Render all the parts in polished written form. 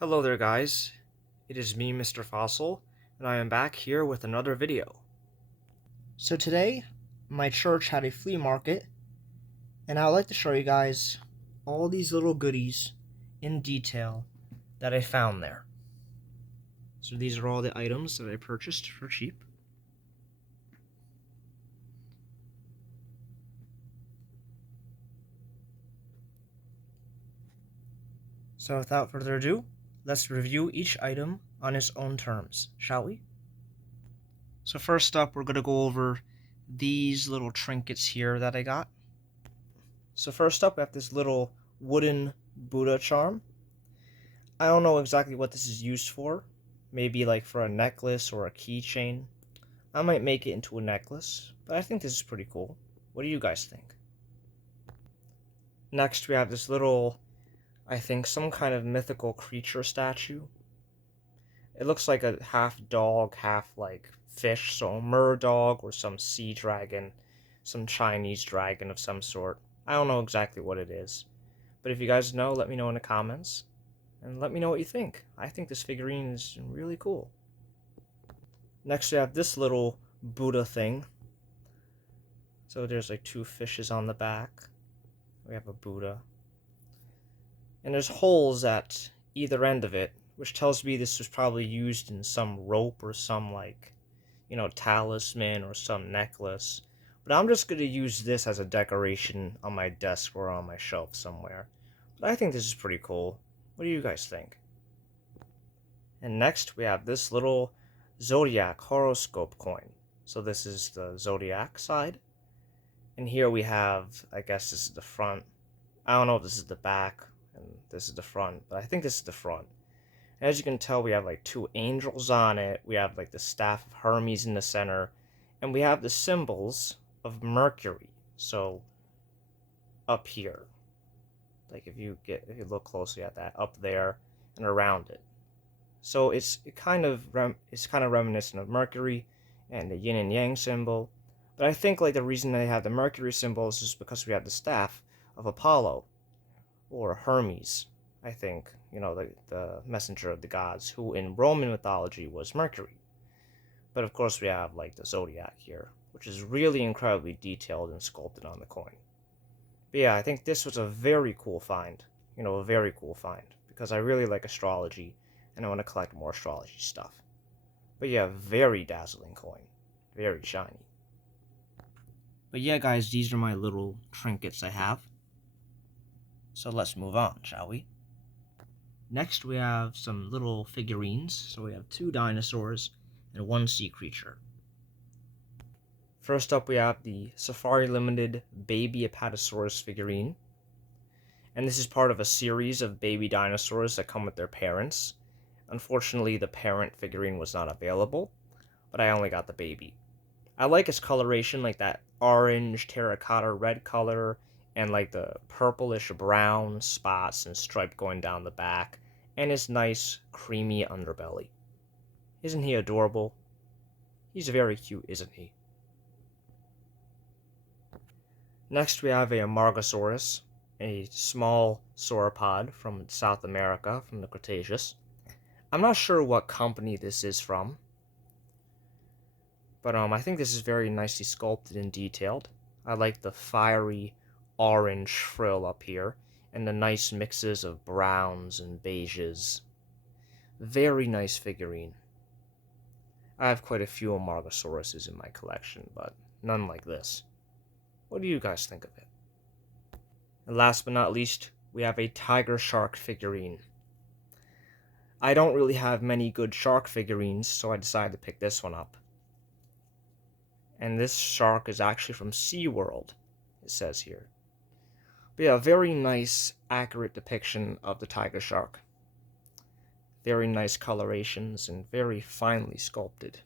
Hello there guys, it is me Mr. Fossil, and I am back here with another video. So today, my church had a flea market, and I'd like to show you guys all these little goodies in detail that I found there. So these are all the items that I purchased for cheap. So without further ado, let's review each item on its own terms, shall we? So first up, we're going to go over these little trinkets here that I got. So first up, we have this little wooden Buddha charm. I don't know exactly what this is used for. Maybe like for a necklace or a keychain. I might make it into a necklace, but I think this is pretty cool. What do you guys think? Next, we have this little, I think, some kind of mythical creature statue. It looks like a half dog, half like fish, so a mer dog or some sea dragon, some Chinese dragon of some sort. I don't know exactly what it is, but if you guys know, let me know in the comments, and let me know what you think. I think this figurine is really cool. Next, we have this little Buddha thing. So there's like two fishes on the back. We have a Buddha. And there's holes at either end of it, which tells me this was probably used in some rope or some like, talisman or some necklace. But I'm just going to use this as a decoration on my desk or on my shelf somewhere. But I think this is pretty cool. What do you guys think? And next we have this little Zodiac horoscope coin. So this is the Zodiac side. And here we have, I guess this is the front. I don't know if this is the back and this is the front, but I think this is the front. And as you can tell, we have like two angels on it. We have like the staff of Hermes in the center. And we have the symbols of Mercury. So up here. Like if you look closely at that, up there and around it. So it's kind of reminiscent of Mercury and the yin and yang symbol. But I think like the reason they have the Mercury symbol is just because we have the staff of Apollo or Hermes. I think, the messenger of the gods, who in Roman mythology was Mercury. But of course we have like the zodiac here, which is really incredibly detailed and sculpted on the coin. But yeah, I think this was a very cool find. A very cool find. Because I really like astrology, and I want to collect more astrology stuff. But yeah, very dazzling coin. Very shiny. But yeah, guys, these are my little trinkets I have. So let's move on, shall we? Next, we have some little figurines. So we have two dinosaurs and one sea creature. First up, we have the Safari Limited Baby Apatosaurus figurine. And this is part of a series of baby dinosaurs that come with their parents. Unfortunately, the parent figurine was not available, but I only got the baby. I like its coloration, like that orange, terracotta, red color, and like the purplish brown spots and stripe going down the back, and his nice, creamy underbelly. Isn't he adorable? He's very cute, isn't he? Next, we have a Amargasaurus, a small sauropod from South America, from the Cretaceous. I'm not sure what company this is from, but I think this is very nicely sculpted and detailed. I like the fiery orange frill up here, and the nice mixes of browns and beiges. Very nice figurine. I have quite a few Amargasauruses in my collection, but none like this. What do you guys think of it? And last but not least, we have a tiger shark figurine. I don't really have many good shark figurines, so I decided to pick this one up. And this shark is actually from SeaWorld, it says here. But yeah, very nice, accurate depiction of the tiger shark. Very nice colorations and very finely sculpted.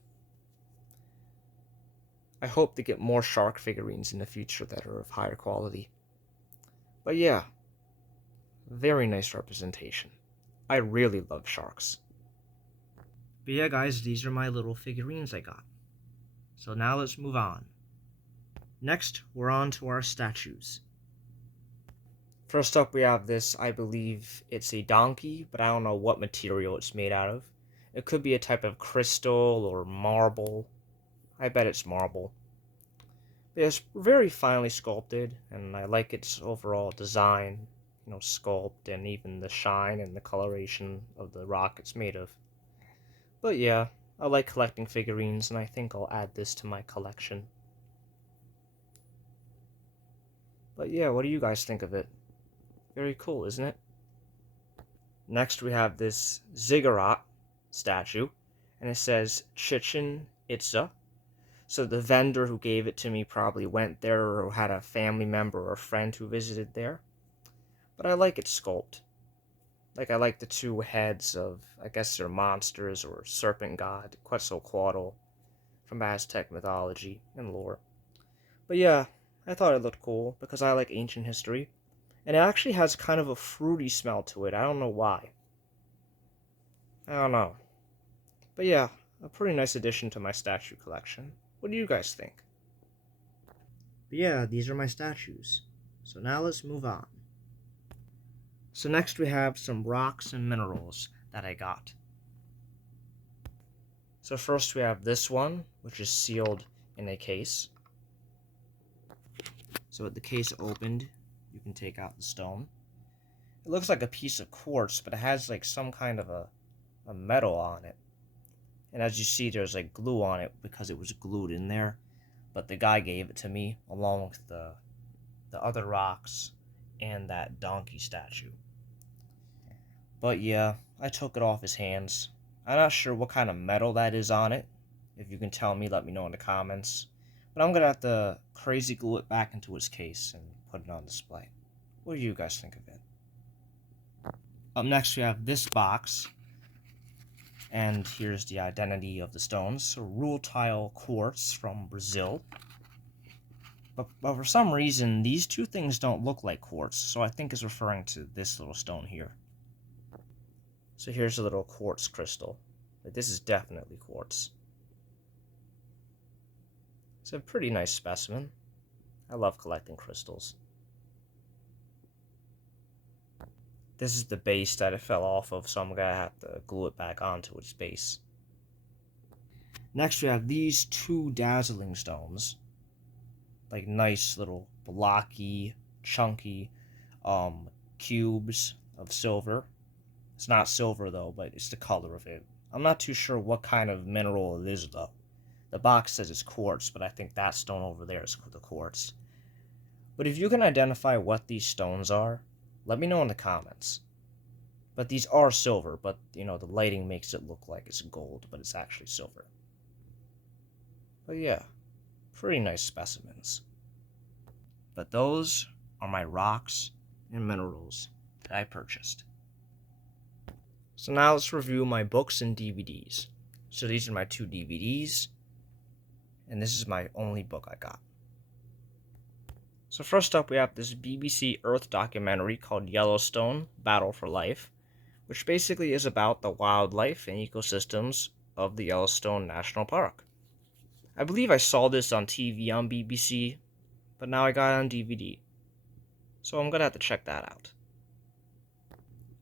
I hope to get more shark figurines in the future that are of higher quality. But yeah, very nice representation. I really love sharks. But yeah, guys, these are my little figurines I got. So now let's move on. Next, we're on to our statues. First up, we have this. I believe it's a donkey, but I don't know what material it's made out of. It could be a type of crystal or marble. I bet it's marble. It's very finely sculpted, and I like its overall design, sculpt, and even the shine and the coloration of the rock it's made of. But yeah, I like collecting figurines, and I think I'll add this to my collection. But yeah, what do you guys think of it? Very cool, isn't it? Next, we have this ziggurat statue, and it says Chichen Itza. So the vendor who gave it to me probably went there or had a family member or friend who visited there. But I like its sculpt. Like, I like the two heads of, I guess they're monsters or serpent god, Quetzalcoatl from Aztec mythology and lore. But yeah, I thought it looked cool because I like ancient history. And it actually has kind of a fruity smell to it. I don't know why. I don't know. But yeah, a pretty nice addition to my statue collection. What do you guys think? But yeah, these are my statues. So now let's move on. So next we have some rocks and minerals that I got. So first we have this one, which is sealed in a case. So with the case opened, you can take out the stone. It looks like a piece of quartz, but it has like some kind of a metal on it. And as you see, there's like glue on it because it was glued in there. But the guy gave it to me along with the other rocks and that donkey statue. But yeah, I took it off his hands. I'm not sure what kind of metal that is on it. If you can tell me, let me know in the comments. But I'm gonna have to crazy glue it back into its case and put it on display. What do you guys think of it? Up next we have this box. And here's the identity of the stones. So rutile quartz from Brazil. But for some reason, these two things don't look like quartz, so I think it's referring to this little stone here. So here's a little quartz crystal. This is definitely quartz. It's a pretty nice specimen. I love collecting crystals. This is the base that it fell off of, so I'm gonna have to glue it back onto its base. Next we have these two dazzling stones. Like nice little blocky, chunky cubes of silver. It's not silver though, but it's the color of it. I'm not too sure what kind of mineral it is though. The box says it's quartz, but I think that stone over there is the quartz. But if you can identify what these stones are, let me know in the comments. But these are silver, but the lighting makes it look like it's gold, but it's actually silver. But yeah, pretty nice specimens. But those are my rocks and minerals that I purchased. So now let's review my books and DVDs. So these are my 2 DVDs, and this is my only book I got. So first up we have this BBC Earth documentary called Yellowstone: Battle for Life, which basically is about the wildlife and ecosystems of the Yellowstone National Park. I believe I saw this on TV on BBC, but now I got it on DVD. So I'm gonna have to check that out.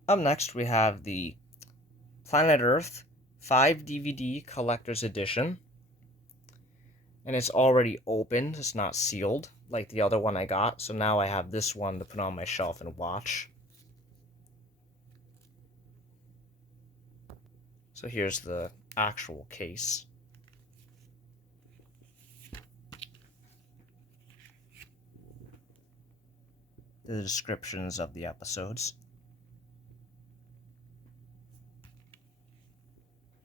Up next we have the Planet Earth 5 DVD Collector's Edition. And it's already opened, it's not sealed like the other one I got, so now I have this one to put on my shelf and watch. So here's the actual case. The descriptions of the episodes.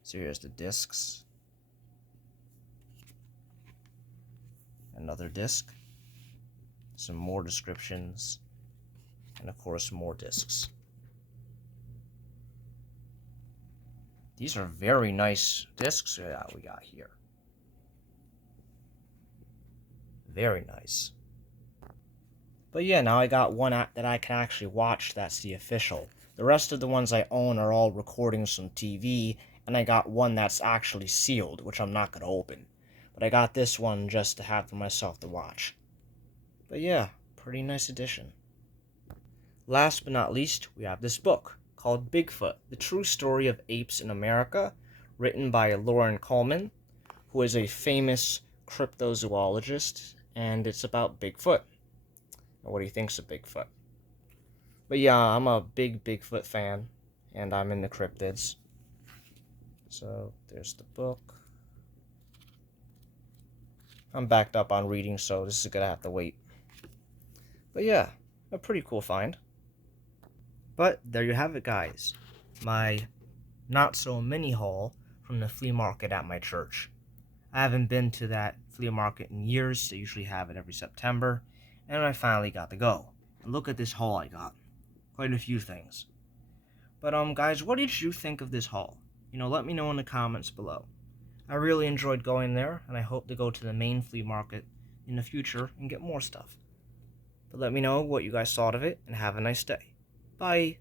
So here's the discs. Another disc. Some more descriptions. And of course more discs. These are very nice discs that we got here. Very nice. But yeah, now I got one that I can actually watch that's the official. The rest of the ones I own are all recordings from TV, and I got one that's actually sealed, which I'm not going to open. But I got this one just to have for myself to watch. But yeah, pretty nice edition. Last but not least, we have this book called Bigfoot, The True Story of Apes in America, written by Lauren Coleman, who is a famous cryptozoologist, and it's about Bigfoot, and what he thinks of Bigfoot. But yeah, I'm a big Bigfoot fan, and I'm in the cryptids. So there's the book. I'm backed up on reading, so this is gonna have to wait. But yeah, a pretty cool find. But there you have it, guys. My not-so-mini haul from the flea market at my church. I haven't been to that flea market in years. They usually have it every September. And I finally got to go. And look at this haul I got. Quite a few things. But guys, what did you think of this haul? Let me know in the comments below. I really enjoyed going there, and I hope to go to the main flea market in the future and get more stuff. But let me know what you guys thought of it, and have a nice day. Bye!